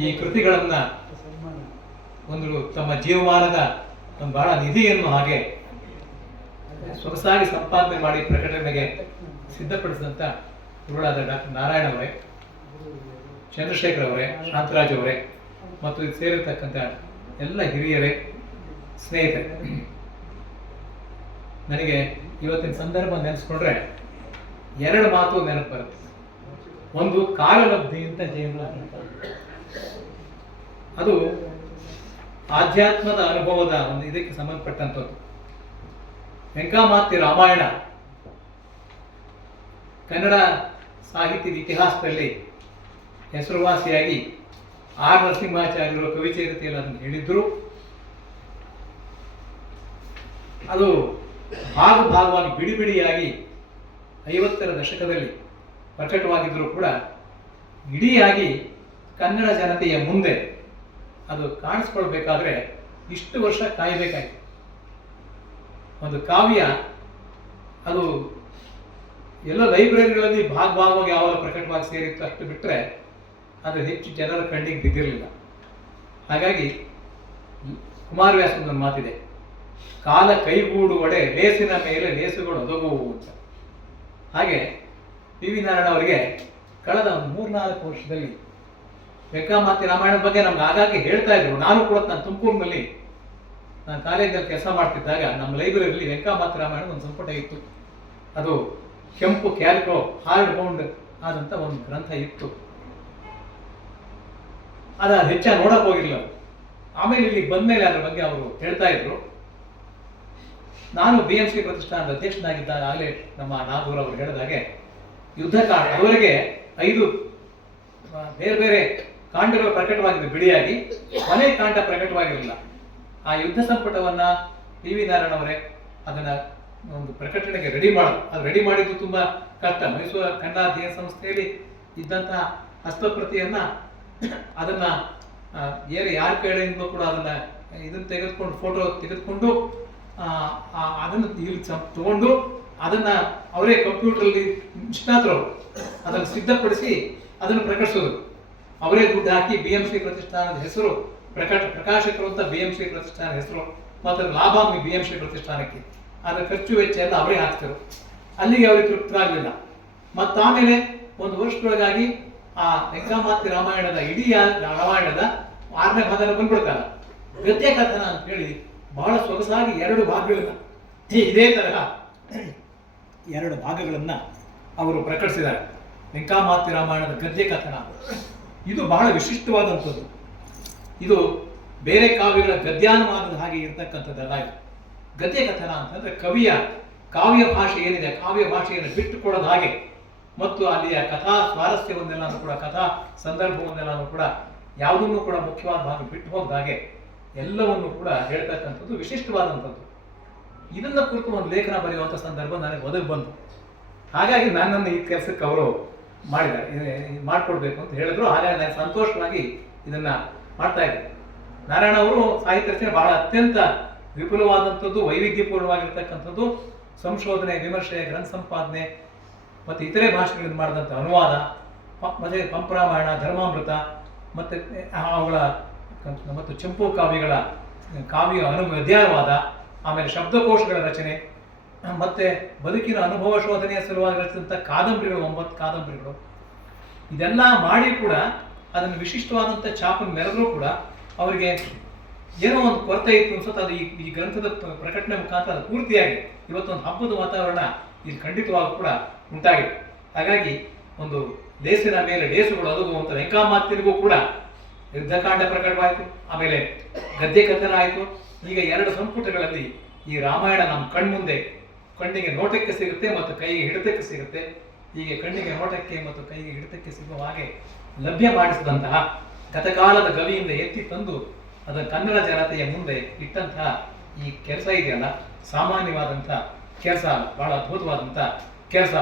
ಈ ಕೃತಿಗಳನ್ನು ಒಂದು ತಮ್ಮ ಜೀವಮಾನದ ಒಂದು ಬಹಳ ನಿಧಿಯನ್ನು ಹಾಗೆ ಸೊಗಸಾಗಿ ಸಂಪಾದನೆ ಮಾಡಿ ಪ್ರಕಟಣೆಗೆ ಸಿದ್ಧಪಡಿಸಿದಂಥ ಗುರುಗಳಾದ ಡಾಕ್ಟರ್ ನಾರಾಯಣ ಅವರೇ, ಚಂದ್ರಶೇಖರ್ ಅವರೇ, ಶಾಂತರಾಜ್ ಅವರೇ ಮತ್ತು ಇದು ಸೇರಿರ್ತಕ್ಕಂಥ ಎಲ್ಲ ಹಿರಿಯರೇ, ಸ್ನೇಹಿತರೆ, ನನಗೆ ಇವತ್ತಿನ ಸಂದರ್ಭ ನೆನೆಸ್ಕೊಂಡ್ರೆ ಎರಡು ಮಾತು ನೆನಪು ಬರುತ್ತೆ. ಒಂದು ಕಾಲಲಬ್ಧಿ ಅಂತ ಜೈನ, ಅದು ಆಧ್ಯಾತ್ಮದ ಅನುಭವದ ಒಂದು ಇದಕ್ಕೆ ಸಂಬಂಧಪಟ್ಟಂಥದ್ದು. ವೆಂಕಮಾತಿ ರಾಮಾಯಣ ಕನ್ನಡ ಸಾಹಿತ್ಯದ ಇತಿಹಾಸದಲ್ಲಿ ಹೆಸರುವಾಸಿಯಾಗಿ ಆರ್ ನರಸಿಂಹಾಚಾರ್ಯರು ಕವಿಚರಿತೆಯಲ್ಲಿ ಅದನ್ನು ಹೇಳಿದ್ರು. ಅದು ಭಾಗವಾಗಿ ಬಿಡಿ ಬಿಡಿಯಾಗಿ 50ರ ದಶಕದಲ್ಲಿ ಪ್ರಕಟವಾಗಿದ್ದರೂ ಕೂಡ ಇಡೀಯಾಗಿ ಕನ್ನಡ ಜನತೆಯ ಮುಂದೆ ಅದು ಕಾಣಿಸ್ಕೊಳ್ಬೇಕಾದ್ರೆ ಇಷ್ಟು ವರ್ಷ ಕಾಯಬೇಕಾಯಿತು. ಒಂದು ಕಾವ್ಯ ಅದು ಎಲ್ಲ ಲೈಬ್ರರಿಗಳಲ್ಲಿ ಭಾಗವಾಗಿ ಯಾವಾಗ ಪ್ರಕಟವಾಗಿ ಸೇರಿತ್ತು ಅಷ್ಟು ಬಿಟ್ಟರೆ ಅದು ಹೆಚ್ಚು ಜನರ ಕಣ್ಣಿಗೆ ಬಿದ್ದಿರಲಿಲ್ಲ. ಹಾಗಾಗಿ ಕುಮಾರವ್ಯಾಸನ ಮಾತಿದೆ, ಕಾಲ ಕೈಗೂಡುವಡೆ ಲೇಸಿನ ಮೇಲೆ ಲೇಸುಗಳು ಒದಗುವು ಅಂತ. ಹಾಗೆ ಪಿ ವಿ ನಾರಾಯಣ ಅವರಿಗೆ ಕಳೆದ ಒಂದು 3-4 ವರ್ಷದಲ್ಲಿ ವೆಂಕಮಾತಿ ರಾಮಾಯಣದ ಬಗ್ಗೆ ನಮ್ಗೆ ಆಗಾಗ್ಗೆ ಹೇಳ್ತಾ ಇದ್ರು. ನಾನು ಕೂಡ ನಾನು ತುಮಕೂರಿನಲ್ಲಿ ನಾನು ಕಾಲೇಜಲ್ಲಿ ಕೆಲಸ ಮಾಡ್ತಿದ್ದಾಗ ನಮ್ಮ ಲೈಬ್ರರಿಯಲ್ಲಿ ವೆಂಕಮಾತಿ ರಾಮಾಯಣ ಒಂದು ಸಂಪುಟ ಇತ್ತು. ಅದು ಕೆಂಪು ಕ್ಯಾಲ್ಕೋ ಹಾರ್ಡ್ ಬೌಂಡ್ ಆದಂಥ ಒಂದು ಗ್ರಂಥ ಇತ್ತು. ಅದು ಹೆಚ್ಚಾಗಿ ನೋಡಕ್ ಹೋಗಿರಲಿಲ್ಲ. ಆಮೇಲೆ ಇಲ್ಲಿ ಬಂದಮೇಲೆ ಅದ್ರ ಬಗ್ಗೆ ಅವರು ಹೇಳ್ತಾ ಇದ್ರು. ನಾನು BMC ಪ್ರತಿಷ್ಠಾನದ ಅಧ್ಯಕ್ಷನಾಗಿದ್ದಾಗ ಆಗಲೇ ನಮ್ಮ ನಾಗೂರ್ ಅವರು ಹೇಳಿದಾಗೆ ಯುದ್ಧಕಾಂಡ ಅವರಿಗೆ 5 ಬೇರೆ ಬೇರೆ ಕಾಂಡಗಳು ಪ್ರಕಟವಾಗಿದೆ ಬಿಡಿಯಾಗಿ, ಕೊನೆ ಕಾಂಡ ಪ್ರಕಟವಾಗಿರಲಿಲ್ಲ. ಆ ಯುದ್ಧ ಸಂಪುಟವನ್ನ ಪಿ ವಿ ನಾರಾಯಣ ಅವರೇ ಅದನ್ನ ಒಂದು ಪ್ರಕಟಣೆಗೆ ರೆಡಿ ಮಾಡೋದು. ಅದು ರೆಡಿ ಮಾಡಿದ್ದು ತುಂಬಾ ಕಷ್ಟ. ಮೈಸೂರು ಕನ್ನಡ ಅಧ್ಯಯನ ಸಂಸ್ಥೆಯಲ್ಲಿ ಇದ್ದಂಥ ಹಸ್ತಪ್ರತಿಯನ್ನ ಅದನ್ನ ಯಾರ ಕಡೆಯಿಂದ ಕೂಡ ಅದನ್ನ ಇದನ್ನ ತೆಗೆದುಕೊಂಡು ಫೋಟೋ ತೆಗೆದುಕೊಂಡು ಅದನ್ನು ಇಲ್ಲಿ ತಗೊಂಡು ಅದನ್ನ ಅವರೇ ಕಂಪ್ಯೂಟರ್ಲ್ಲಿ ನಿಷ್ಣಾತರು ಅದನ್ನು ಸಿದ್ಧಪಡಿಸಿ ಅದನ್ನು ಪ್ರಕಟಿಸೋದು. ಅವರೇ ದುಡ್ಡು ಹಾಕಿ BMC ಪ್ರತಿಷ್ಠಾನದ ಹೆಸರು ಪ್ರಕಾಶಕರು ಅಂತ BMC ಪ್ರತಿಷ್ಠಾನದ ಹೆಸರು ಮತ್ತು ಲಾಭ BMC ಪ್ರತಿಷ್ಠಾನಕ್ಕೆ ಅದರ ಖರ್ಚು ವೆಚ್ಚ ಎಲ್ಲ ಅವರೇ ಹಾಕ್ತಿರು. ಅಲ್ಲಿಗೆ ಅವರಿಗೆ ತೃಪ್ತರಾಗಲಿಲ್ಲ. ಮತ್ತಾಮೇಲೆ ಒಂದು ವರ್ಷದೊಳಗಾಗಿ ಆ ವೆಂಕಮಾತಿ ರಾಮಾಯಣದ ಇಡೀ ರಾಮಾಯಣದ 6ನೇ ಭಾಗನ ಬಂದ್ಬಿಡ್ತಾರೆ. ಗದ್ಯ ಕಥನ ಅಂತ ಹೇಳಿ ಬಹಳ ಸೊಗಸಾಗಿ 2 ಭಾಗಗಳನ್ನ ಇದೇ ತರಹ 2 ಭಾಗಗಳನ್ನ ಅವರು ಪ್ರಕಟಿಸಿದ್ದಾರೆ. ವೆಂಕಮಾತಿ ರಾಮಾಯಣದ ಗದ್ಯ ಕಥನ ಇದು ಬಹಳ ವಿಶಿಷ್ಟವಾದಂಥದ್ದು. ಇದು ಬೇರೆ ಕಾವ್ಯಗಳ ಗದ್ಯಾನುವಾದದ ಹಾಗೆ ಇರತಕ್ಕಂಥದ್ದಲ್ಲ. ಇದು ಗದ್ಯ ಕಥನ ಅಂತಂದ್ರೆ ಕವಿಯ ಕಾವ್ಯ ಭಾಷೆ ಏನಿದೆ, ಕಾವ್ಯ ಭಾಷೆಯನ್ನು ಬಿಟ್ಟುಕೊಡೋದು ಹಾಗೆ ಮತ್ತು ಅಲ್ಲಿಯ ಕಥಾ ಸ್ವಾರಸ್ಯವನ್ನೆಲ್ಲಾನು ಕೂಡ, ಕಥಾ ಸಂದರ್ಭವನ್ನೆಲ್ಲಾನು ಕೂಡ ಯಾವುದನ್ನು ಕೂಡ ಮುಖ್ಯವಾದ ಭಾಗ ಬಿಟ್ಟು ಹೋದ ಹಾಗೆ ಎಲ್ಲವನ್ನು ಕೂಡ ಹೇಳ್ತಕ್ಕಂಥದ್ದು ವಿಶಿಷ್ಟವಾದಂಥದ್ದು. ಇದನ್ನ ಕುರಿತು ಒಂದು ಲೇಖನ ಬರೆಯುವಂಥ ಸಂದರ್ಭ ನನಗೆ ಒದಗಿ ಬಂತು. ಹಾಗಾಗಿ ನನ್ನನ್ನು ಈ ಕೆಲಸಕ್ಕೆ ಅವರು ಮಾಡಿದ್ದಾರೆ, ಮಾಡಿಕೊಡ್ಬೇಕು ಅಂತ ಹೇಳಿದ್ರು. ಹಾಗಾಗಿ ನಾನು ಸಂತೋಷವಾಗಿ ಇದನ್ನ ಮಾಡ್ತಾ ಇದ್ದೆ. ನಾರಾಯಣ ಅವರು ಸಾಹಿತ್ಯ ರಚನೆ ಬಹಳ ಅತ್ಯಂತ ವಿಪುಲವಾದಂಥದ್ದು, ವೈವಿಧ್ಯಪೂರ್ಣವಾಗಿರ್ತಕ್ಕಂಥದ್ದು. ಸಂಶೋಧನೆ, ವಿಮರ್ಶೆ, ಗ್ರಂಥ ಸಂಪಾದನೆ ಮತ್ತು ಇತರೆ ಭಾಷೆಗಳಿಂದ ಮಾಡಿದಂಥ ಅನುವಾದ, ಮತ್ತೆ ಪಂಪರಾಮಾಯಣ, ಧರ್ಮಾಮೃತ ಮತ್ತು ಅವುಗಳ ಮತ್ತು ಚಂಪು ಕಾವ್ಯಗಳ ಕಾವ್ಯ ಗದ್ಯಾನುವಾದ, ಆಮೇಲೆ ಶಬ್ದಕೋಶಗಳ ರಚನೆ, ಮತ್ತೆ ಬದುಕಿನ ಅನುಭವ ಶೋಧನೆಯ ಸಲುವಾಗಿ ರಚಿಸಿದಂಥ ಕಾದಂಬರಿಗಳು, 9 ಕಾದಂಬರಿಗಳು. ಇದೆಲ್ಲ ಮಾಡಿ ಕೂಡ ಅದನ್ನು ವಿಶಿಷ್ಟವಾದಂಥ ಛಾಪನ್ನು ಮೆರೆದರೂ ಕೂಡ ಅವರಿಗೆ ಏನೋ ಒಂದು ಕೊರತೆ ಇತ್ತು ಅನ್ಸುತ್ತೆ. ಅದು ಈ ಗ್ರಂಥದ ಪ್ರಕಟಣೆ ಮುಖಾಂತರ ಅದು ಪೂರ್ತಿಯಾಗಿ ಇವತ್ತೊಂದು ಹಬ್ಬದ ವಾತಾವರಣ ಇಲ್ಲಿ ಖಂಡಿತವಾಗೂ ಕೂಡ ಉಂಟಾಗಿದೆ. ಹಾಗಾಗಿ ಒಂದು ಲೇಸಿನ ಮೇಲೆ ಲೇಸುಗಳು ಒದಗುವಂಥ ವೆಂಕಮಾತಿನಿಗೂ ಕೂಡ ಯುದ್ಧಕಾಂಡ ಪ್ರಕಟವಾಯಿತು, ಆಮೇಲೆ ಗದ್ಯ ಕಥನ ಆಯಿತು. ಈಗ 2 ಸಂಪುಟಗಳಲ್ಲಿ ಈ ರಾಮಾಯಣ ನಮ್ಮ ಕಣ್ಮುಂದೆ ಕಣ್ಣಿಗೆ ನೋಟಕ್ಕೆ ಸಿಗುತ್ತೆ ಮತ್ತು ಕೈಗೆ ಹಿಡಿತಕ್ಕೆ ಸಿಗುತ್ತೆ. ಹೀಗೆ ಕಣ್ಣಿಗೆ ನೋಟಕ್ಕೆ ಮತ್ತು ಕೈಗೆ ಹಿಡಿತಕ್ಕೆ ಸಿಗುವ ಹಾಗೆ ಲಭ್ಯ ಮಾಡಿಸಿದಂತಹ ಗತಕಾಲದ ಗವಿಯಿಂದ ಎತ್ತಿ ತಂದು ಅದನ್ನು ಕನ್ನಡ ಜನತೆಯ ಮುಂದೆ ಇಟ್ಟಂತಹ ಈ ಕೆಲಸ ಇದೆಯಲ್ಲ, ಸಾಮಾನ್ಯವಾದಂಥ ಕೆಲಸ ಅಲ್ಲ, ಬಹಳ ಅದ್ಭುತವಾದಂಥ ಕೆಲಸ.